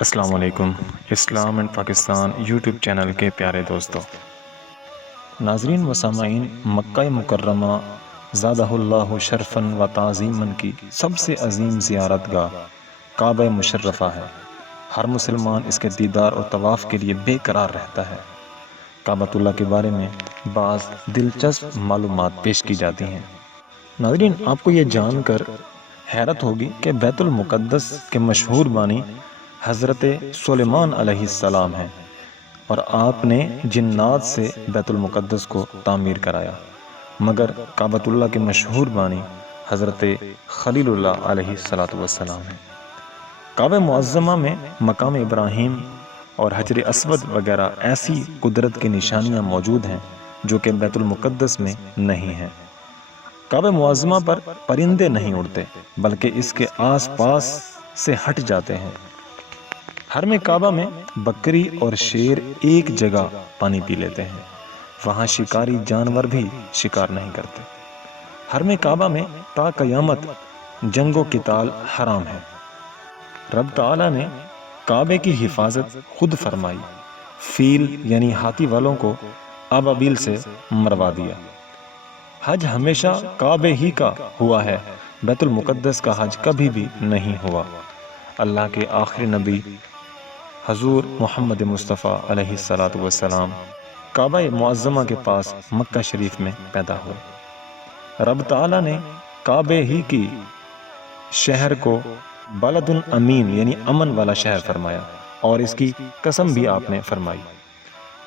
السلام علیکم۔ اسلام and Pakistan YouTube channel کے پیارے دوستوں، ناظرین و سامعین، مکہ مکرمہ زادہ اللہ شرفاً و تعظیماً کی سب سے عظیم زیارت گاہ کعبہ مشرفہ ہے۔ ہر مسلمان اس کے دیدار اور طواف کے لیے بے قرار رہتا ہے۔ کعبۃ اللہ کے بارے میں بعض دلچسپ معلومات پیش کی جاتی ہیں۔ ناظرین، آپ کو یہ جان کر حیرت ہوگی کہ بیت المقدس کے مشہور بانی حضرت سلیمان علیہ السلام ہیں، اور آپ نے جنات سے بیت المقدس کو تعمیر کرایا، مگر کعبۃ اللہ کے مشہور بانی حضرت خلیل اللہ علیہ السلام ہیں۔ کعبہ معظمہ میں مقام ابراہیم اور حجر اسود وغیرہ ایسی قدرت کی نشانیاں موجود ہیں جو کہ بیت المقدس میں نہیں ہیں۔ کعبہ معظمہ پر پرندے نہیں اڑتے، بلکہ اس کے آس پاس سے ہٹ جاتے ہیں۔ حرم کعبہ میں بکری اور شیر ایک جگہ پانی پی لیتے ہیں، وہاں شکاری جانور بھی شکار نہیں کرتے۔ حرم کعبہ میں تا قیامت جنگ و قتال حرام ہے۔ رب تعالیٰ نے کعبے کی حفاظت خود فرمائی، فیل یعنی ہاتھی والوں کو ابابیل سے مروا دیا۔ حج ہمیشہ کعبے ہی کا ہوا ہے، بیت المقدس کا حج کبھی بھی نہیں ہوا۔ اللہ کے آخری نبی حضور محمد مصطفیٰ علیہ السلام کعبہ معظمہ کے پاس مکہ شریف میں پیدا ہوئے۔ رب تعالیٰ نے کعبے ہی کی شہر کو بلد امین یعنی امن والا شہر فرمایا، اور اس کی قسم بھی آپ نے فرمائی،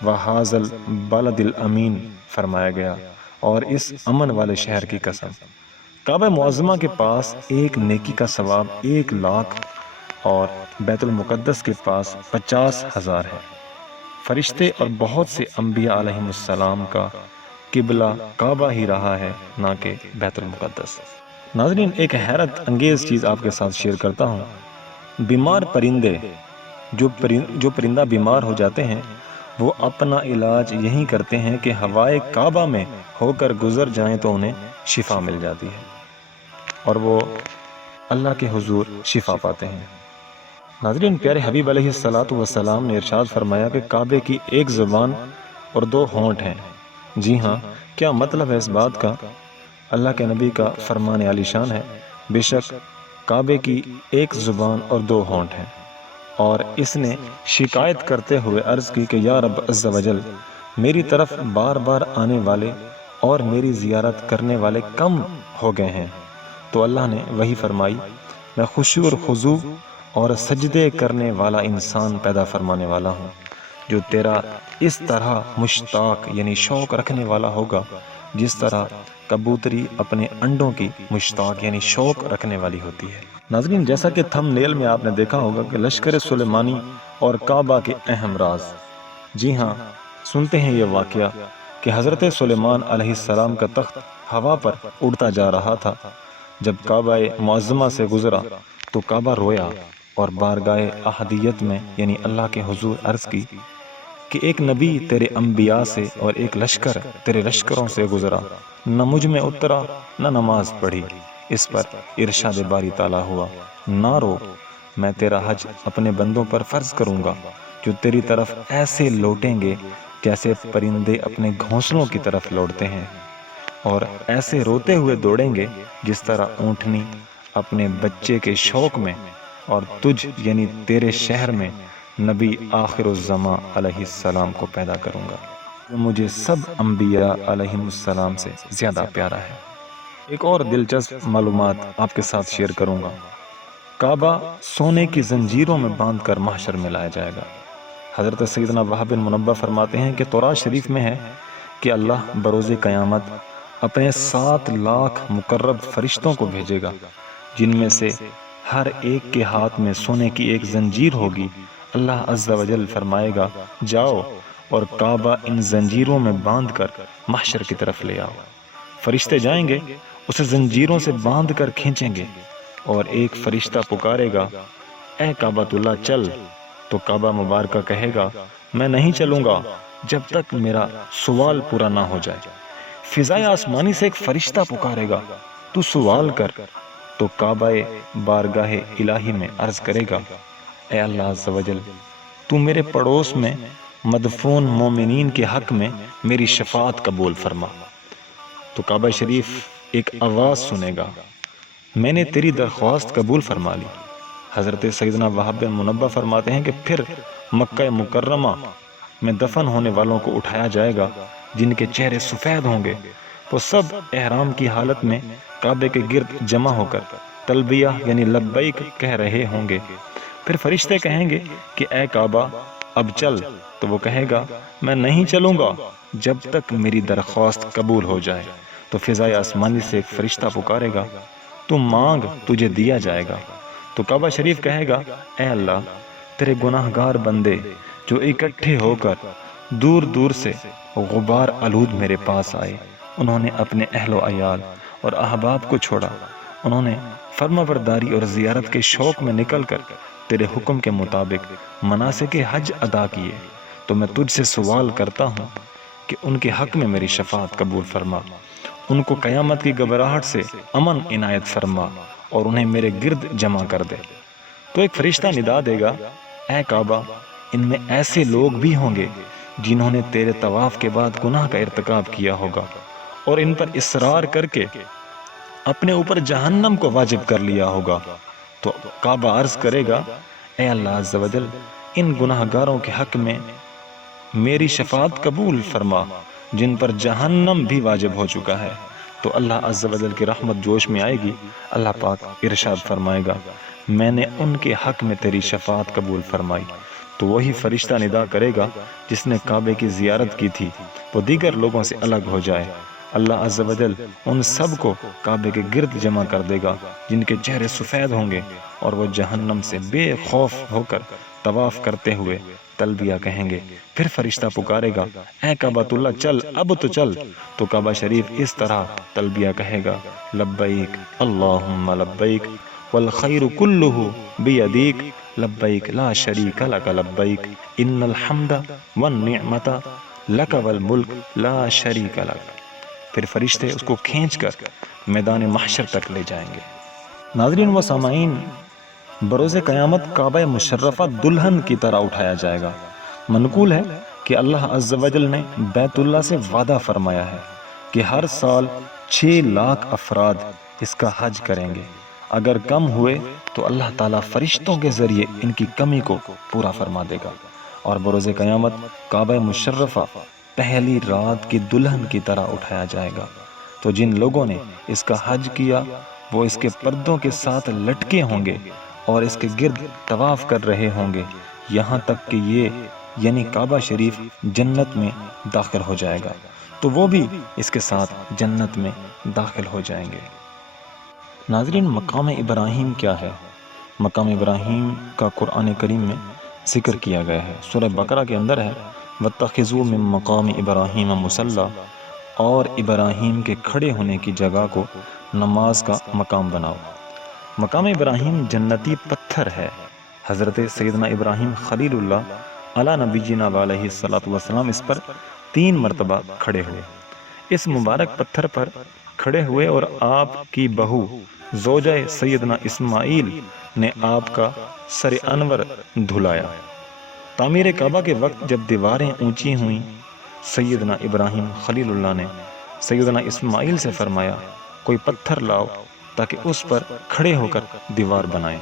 وَهَٰذَا الْبَلَدِ الْأَمِينَ فرمایا گیا، اور اس امن والے شہر کی قسم۔ کعبہ معظمہ کے پاس ایک نیکی کا ثواب 1,00,000 اور بیت المقدس کے پاس 50,000 ہے۔ فرشتے اور بہت سے انبیاء علیہم السلام کا قبلہ کعبہ ہی رہا ہے، نہ کہ بیت المقدس۔ ناظرین، ایک حیرت انگیز چیز آپ کے ساتھ شیئر کرتا ہوں۔ بیمار پرندے، جو پرندہ بیمار ہو جاتے ہیں، وہ اپنا علاج یہی کرتے ہیں کہ ہوائے کعبہ میں ہو کر گزر جائیں تو انہیں شفا مل جاتی ہے، اور وہ اللہ کے حضور شفا پاتے ہیں۔ ناظرین، پیارے حبیب علیہ السلام نے ارشاد فرمایا کہ کعبے کی ایک زبان اور 2 ہونٹ ہیں۔ جی ہاں، کیا مطلب ہے اس بات کا؟ اللہ کے نبی کا فرمان عالی شان ہے، بے شک کعبے کی ایک زبان اور 2 ہونٹ ہیں، اور اس نے شکایت کرتے ہوئے عرض کی کہ یا رب عز و جل، میری طرف بار بار آنے والے اور میری زیارت کرنے والے کم ہو گئے ہیں۔ تو اللہ نے وہی فرمائی، میں خشوع اور خضوع اور سجدے کرنے والا انسان پیدا فرمانے والا ہوں، جو تیرا اس طرح مشتاق یعنی شوق رکھنے والا ہوگا جس طرح کبوتری اپنے انڈوں کی مشتاق یعنی شوق رکھنے والی ہوتی ہے۔ ناظرین، جیسا کہ تھم نیل میں آپ نے دیکھا ہوگا کہ لشکر سلیمانی اور کعبہ کے اہم راز۔ جی ہاں، سنتے ہیں یہ واقعہ کہ حضرت سلیمان علیہ السلام کا تخت ہوا پر اڑتا جا رہا تھا۔ جب کعبہ معظمہ سے گزرا تو کعبہ رویا اور بارگاہ احدیت میں یعنی اللہ کے حضور عرض کی کہ ایک نبی تیرے انبیاء سے اور ایک لشکر تیرے لشکروں سے گزرا، نہ مجھ میں اترا نہ نماز پڑھی۔ اس پر ارشاد باری تعالیٰ ہوا، نہ رو، میں تیرا حج اپنے بندوں پر فرض کروں گا جو تیری طرف ایسے لوٹیں گے جیسے پرندے اپنے گھونسلوں کی طرف لوٹتے ہیں، اور ایسے روتے ہوئے دوڑیں گے جس طرح اونٹنی اپنے بچے کے شوق میں، اور تجھ یعنی تیرے شہر میں نبی آخر الزماں علیہ السلام کو پیدا کروں گا، جو مجھے سب انبیاء علیہم السلام سے زیادہ پیارا ہے۔ ایک اور دلچسپ معلومات آپ کے ساتھ شیئر کروں گا۔ کعبہ سونے کی زنجیروں میں باندھ کر محشر میں لایا جائے گا۔ حضرت سیدنا وہب بن منبہ فرماتے ہیں کہ تورات شریف میں ہے کہ اللہ بروز قیامت اپنے 7,00,000 مقرب فرشتوں کو بھیجے گا، جن میں سے ہر ایک کے ہاتھ میں سونے کی ایک زنجیر ہوگی۔ اللہ عز و جل فرمائے گا، جاؤ اور کعبہ ان زنجیروں میں باندھ کر محشر کی طرف لے آؤ۔ فرشتے جائیں گے، اسے زنجیروں سے باندھ کر کھینچیں گے، اور ایک فرشتہ پکارے گا، اے کعبۃ اللہ چل، تو کعبہ مبارکہ کہے گا، میں نہیں چلوں گا جب تک میرا سوال پورا نہ ہو جائے۔ فضائے آسمانی سے ایک فرشتہ پکارے گا، تو سوال کر، تو کعبہ بارگاہ الہی میں عرض کرے گا، اے اللہ عز و جل تو میرے پڑوس میں مدفون مومنین کے حق میں میری شفاعت قبول فرما۔ تو کعبہ شریف ایک آواز سنے گا، میں نے تیری درخواست قبول فرما لی۔ حضرت سیدنا وہب بن منبہ فرماتے ہیں کہ پھر مکہ مکرمہ میں دفن ہونے والوں کو اٹھایا جائے گا جن کے چہرے سفید ہوں گے، وہ سب احرام کی حالت میں کعبے کے گرد جمع ہو کر تلبیہ یعنی لبیک کہہ رہے ہوں گے۔ پھر فرشتے کہیں گے کہ اے کعبہ اب چل، تو وہ کہے گا میں نہیں چلوں گا جب تک میری درخواست قبول ہو جائے۔ تو فضائے آسمانی سے ایک فرشتہ پکارے گا، تو مانگ تجھے دیا جائے گا۔ تو کعبہ شریف کہے گا اے اللہ تیرے گناہ گار بندے جو اکٹھے ہو کر دور دور سے غبار آلود میرے پاس آئے، انہوں نے اپنے اہل و عیال اور احباب کو چھوڑا، انہوں نے فرمانبرداری اور زیارت کے شوق میں نکل کر تیرے حکم کے مطابق مناسک حج ادا کیے، تو میں تجھ سے سوال کرتا ہوں کہ ان کے حق میں میری شفاعت قبول فرما، ان کو قیامت کی گھبراہٹ سے امن عنایت فرما اور انہیں میرے گرد جمع کر دے۔ تو ایک فرشتہ ندا دے گا اے کعبہ ان میں ایسے لوگ بھی ہوں گے جنہوں نے تیرے طواف کے بعد گناہ کا ارتکاب کیا ہوگا اور ان پر اصرار کر کے اپنے اوپر جہنم کو واجب کر لیا ہوگا۔ تو کعبہ عرض کرے گا اے اللہ عز و جل ان گناہ گاروں کے حق میں میری شفاعت قبول فرما جن پر جہنم بھی واجب ہو چکا ہے۔ تو اللہ عز و جل کی رحمت جوش میں آئے گی، اللہ پاک ارشاد فرمائے گا میں نے ان کے حق میں تیری شفاعت قبول فرمائی۔ تو وہی فرشتہ ندا کرے گا جس نے کعبے کی زیارت کی تھی وہ دیگر لوگوں سے الگ ہو جائے۔ اللہ عز و جل ان سب کو کعبے کے گرد جمع کر دے گا جن کے چہرے سفید ہوں گے اور وہ جہنم سے بے خوف ہو کر طواف کرتے ہوئے تلبیہ کہیں گے۔ پھر فرشتہ پکارے گا اے کعبۃ اللہ چل اب تو چل، تو کعبہ شریف اس طرح تلبیہ کہے گا لبیک اللہم لبیک والخیر کلہ بیدیک لبیک لا شریک لک لبیک ان الحمد والنعمت لک والملک لا شریک لک۔ پھر فرشتے اس کو کھینچ کر میدان محشر تک لے جائیں گے۔ ناظرین و سامعین، بروز قیامت کعبہ مشرفہ دلہن کی طرح اٹھایا جائے گا۔ منقول ہے کہ اللہ عز و جل نے بیت اللہ سے وعدہ فرمایا ہے کہ ہر سال 6 لاکھ افراد اس کا حج کریں گے، اگر کم ہوئے تو اللہ تعالیٰ فرشتوں کے ذریعے ان کی کمی کو پورا فرما دے گا، اور بروز قیامت کعبہ مشرفہ پہلی رات کی دلہن کی طرح اٹھایا جائے گا۔ تو جن لوگوں نے اس کا حج کیا وہ اس کے پردوں کے ساتھ لٹکے ہوں گے اور اس کے گرد طواف کر رہے ہوں گے یہاں تک کہ یہ یعنی کعبہ شریف جنت میں داخل ہو جائے گا، تو وہ بھی اس کے ساتھ جنت میں داخل ہو جائیں گے۔ ناظرین، مقام ابراہیم کیا ہے؟ مقام ابراہیم کا قرآن کریم میں ذکر کیا گیا ہے، سورہ بقرہ کے اندر ہے وَاتَّخِذُوا مِن مَّقَامِ إِبْرَاهِيمَ مُصَلًّى، اور ابراہیم کے کھڑے ہونے کی جگہ کو نماز کا مقام بناؤ۔ مقام ابراہیم جنتی پتھر ہے۔ حضرت سیدنا ابراہیم خلیل اللہ علی نبینا علیہ الصلوۃ والسلام اس پر 3 مرتبہ کھڑے ہوئے۔ اس مبارک پتھر پر کھڑے ہوئے اور آپ کی بہو زوجہ سیدنا اسماعیل نے آپ کا سر انور دھلایا۔ تعمیر کعبہ کے وقت جب دیواریں اونچی ہوئیں، سیدنا ابراہیم خلیل اللہ نے سیدنا اسماعیل سے فرمایا کوئی پتھر لاؤ تاکہ اس پر کھڑے ہو کر دیوار بنائیں۔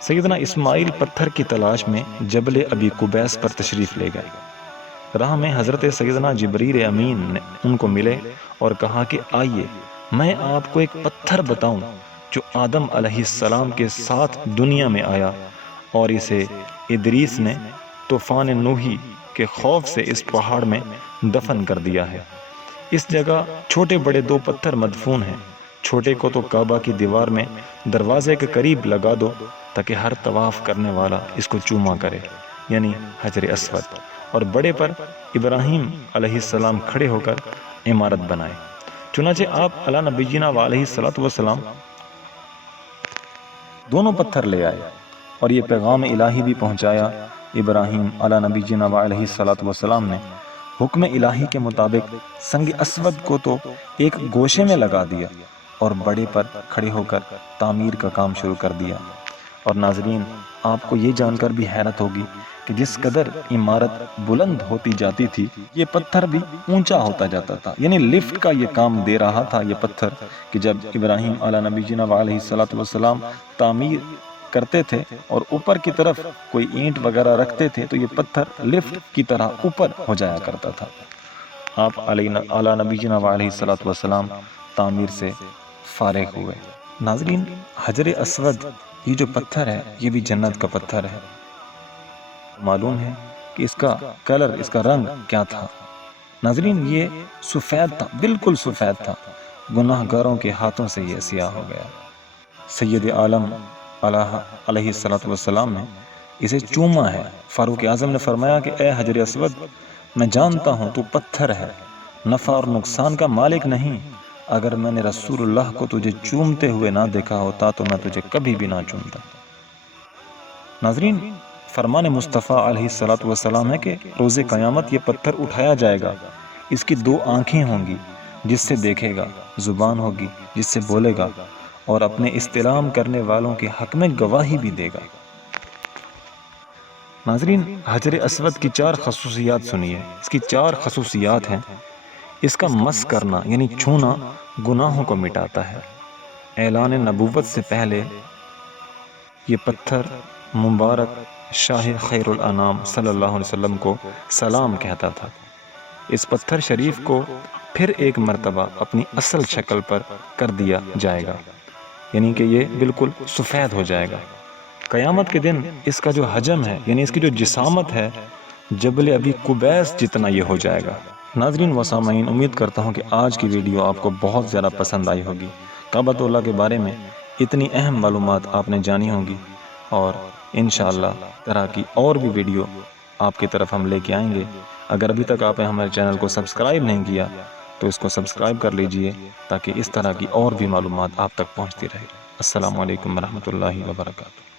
سیدنا اسماعیل پتھر کی تلاش میں جبل ابی قبیس پر تشریف لے گئے۔ راہ میں حضرت سیدنا جبریل امین نے ان کو ملے اور کہا کہ آئیے میں آپ کو ایک پتھر بتاؤں جو آدم علیہ السلام کے ساتھ دنیا میں آیا اور اسے ادریس نے طوفان نوحی کے خوف سے اس پہاڑ میں دفن کر دیا ہے۔ اس جگہ چھوٹے بڑے 2 پتھر مدفون ہیں، چھوٹے کو تو کعبہ کی دیوار میں دروازے کے قریب لگا دو تاکہ ہر طواف کرنے والا اس کو چوما کرے، یعنی حجر اسود، اور بڑے پر ابراہیم علیہ السلام کھڑے ہو کر عمارت بنائے۔ چنانچہ آپ علی نبینا علیہ الصلوۃ والسلام دونوں پتھر لے آئے اور یہ پیغام الہی بھی پہنچایا۔ ابراہیم علی نبینا علیہ الصلوۃ والسلام نے حکم الہی کے مطابق سنگ اسود کو تو ایک گوشے میں لگا دیا اور بڑے پر کھڑے ہو کر تعمیر کا کام شروع کر دیا۔ اور ناظرین، آپ کو یہ جان کر بھی حیرت ہوگی کہ جس قدر عمارت بلند ہوتی جاتی تھی، یہ پتھر بھی اونچا ہوتا جاتا تھا، یعنی لفٹ کا یہ کام دے رہا تھا یہ پتھر، کہ جب ابراہیم علیہ نبی جناب علیہ السلام تعمیر کرتے تھے اور اوپر کی طرف کوئی اینٹ وغیرہ رکھتے تھے تو یہ پتھر لفٹ کی طرح اوپر ہو جایا کرتا تھا۔ آپ علیہ نبی جناب علیہ السلام تعمیر سے فارغ ہوئے۔ ناظرین، حجر اسود یہ جو پتھر ہے یہ بھی جنت کا پتھر ہے۔ معلوم ہے کہ اس کا کلر، اس کا رنگ کیا تھا؟ ناظرین، یہ سفید تھا، بالکل سفید تھا۔ گناہ گاروں کے ہاتھوں سے یہ سیاہ ہو گیا۔ سید عالم علیہ السلام نے اسے چوما ہے۔ فاروق اعظم نے فرمایا کہ اے حجر اسود، میں جانتا ہوں تو پتھر ہے، نفع اور نقصان کا مالک نہیں۔ اگر میں نے رسول اللہ کو تجھے چومتے ہوئے نہ دیکھا ہوتا تو میں تجھے کبھی بھی نہ چومتا۔ ناظرین، فرمان مصطفیٰ علیہ السلام ہے کہ روز قیامت یہ پتھر اٹھایا جائے گا، اس کی 2 آنکھیں ہوں گی جس سے دیکھے گا، زبان ہوگی جس سے بولے گا، اور اپنے استلام کرنے والوں کے حق میں گواہی بھی دے گا۔ ناظرین، حجر اسود کی 4 خصوصیات سنیے۔ اس کی 4 خصوصیات ہیں۔ اس کا مس کرنا یعنی چھونا گناہوں کو مٹاتا ہے۔ اعلان نبوت سے پہلے یہ پتھر مبارک شاہ خیر الانام صلی اللہ علیہ وسلم کو سلام کہتا تھا۔ اس پتھر شریف کو پھر ایک مرتبہ اپنی اصل شکل پر کر دیا جائے گا، یعنی کہ یہ بالکل سفید ہو جائے گا۔ قیامت کے دن اس کا جو حجم ہے، یعنی اس کی جو جسامت ہے، جبل ابی قبیس جتنا یہ ہو جائے گا۔ ناظرین و سامعین، امید کرتا ہوں کہ آج کی ویڈیو آپ کو بہت زیادہ پسند آئی ہوگی۔ کعبۃ اللہ کے بارے میں اتنی اہم معلومات آپ نے جانی ہوں گی، اور انشاءاللہ طرح کی اور بھی ویڈیو آپ کی طرف ہم لے کے آئیں گے۔ اگر ابھی تک آپ نے ہمارے چینل کو سبسکرائب نہیں کیا تو اس کو سبسکرائب کر لیجئے تاکہ اس طرح کی اور بھی معلومات آپ تک پہنچتی رہے۔ السلام علیکم ورحمۃ اللہ وبرکاتہ۔